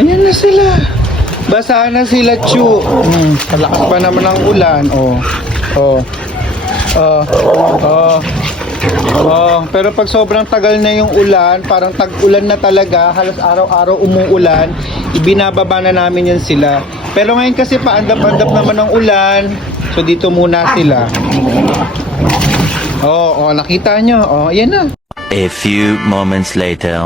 Ayan na sila. Basa na sila, Chu. Malakas pa naman ang ulan. Pero pag sobrang tagal na yung ulan, parang tag-ulan na talaga, halos araw-araw umuulan, ibinababa na namin yan sila. Pero ngayon kasi paandap-andap naman ng ulan, so dito muna sila. Nakita nyo. Yan na. A few moments later.